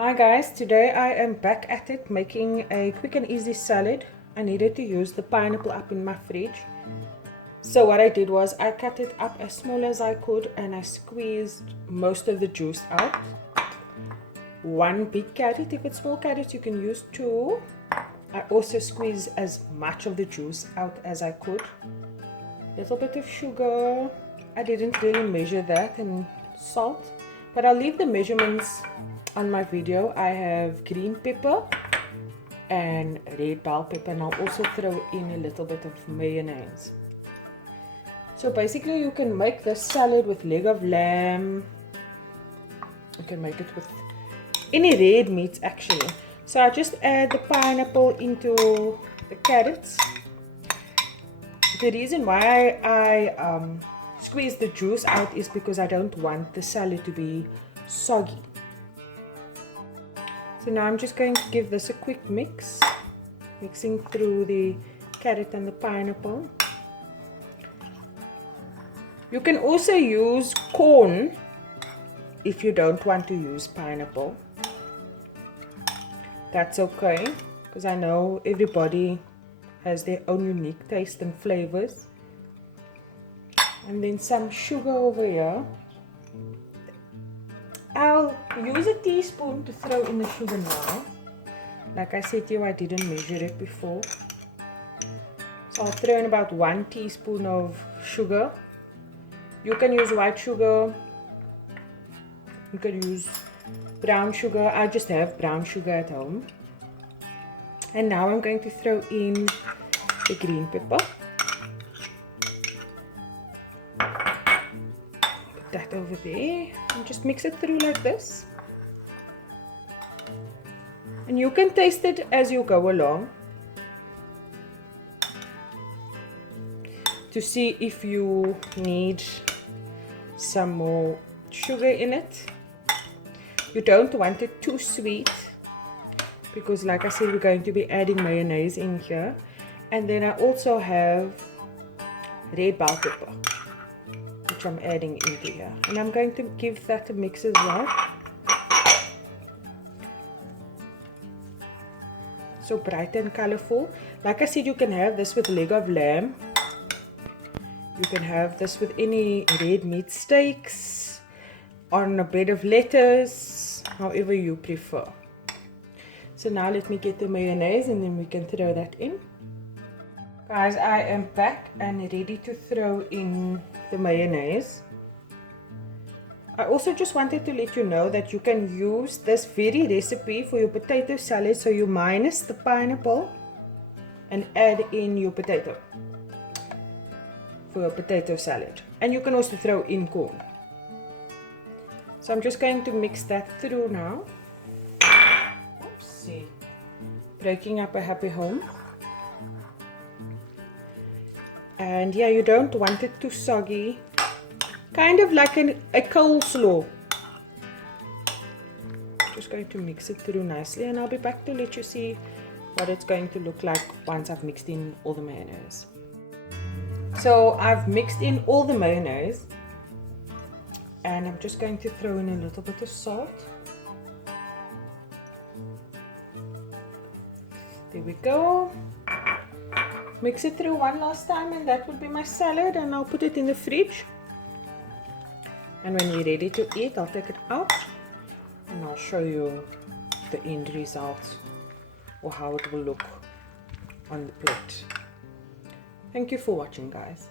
Hi guys, today I am back at it making a quick and easy salad. I needed to use the pineapple up in my fridge. So what I did was I cut it up as small as I could and I squeezed most of the juice out. One big carrot, if it's small carrots you can use two. I also squeezed as much of the juice out as I could. Little bit of sugar, I didn't really measure that, and salt, but I'll leave the measurements on my video. I have green pepper and red bell pepper, and I'll also throw in a little bit of mayonnaise. So basically you can make this salad with leg of lamb, you can make it with any red meats actually. So I just add the pineapple into the carrots. The reason why I squeeze the juice out is because I don't want the salad to be soggy. So now I'm just going to give this a quick mix, mixing through the carrot and the pineapple. You can also use corn if you don't want to use pineapple. That's okay, because I know everybody has their own unique taste and flavors. And then some sugar over here. I'll use a teaspoon to throw in the sugar now. Like I said to you, I didn't measure it before. So I'll throw in about 1 teaspoon of sugar. You can use white sugar, you can use brown sugar. I just have brown sugar at home. And now I'm going to throw in the green pepper. Put that over there and just mix it through like this. And you can taste it as you go along to see if you need some more sugar in it. You don't want it too sweet, because like I said, we're going to be adding mayonnaise in here. And then I also have red bell pepper, which I'm adding into here, and I'm going to give that a mix as well. So bright and colorful. Like I said, you can have this with leg of lamb, you can have this with any red meat steaks, on a bed of lettuce, however you prefer. So now let me get the mayonnaise and then we can throw that in. Guys, I am back and ready to throw in the mayonnaise. I also just wanted to let you know that you can use this very recipe for your potato salad. So you minus the pineapple and add in your potato for your potato salad. And you can also throw in corn. So I'm just going to mix that through now. Oopsie. Breaking up a happy home. And yeah, you don't want it too soggy. Kind of like a coleslaw. Just going to mix it through nicely, and I'll be back to let you see what it's going to look like once I've mixed in all the mayonnaise. So I've mixed in all the mayonnaise, and I'm just going to throw in a little bit of salt. There we go. Mix it through one last time, and that would be my salad, and I'll put it in the fridge. And when we're ready to eat, I'll take it out and I'll show you the end result, or how it will look on the plate. Thank you for watching, guys.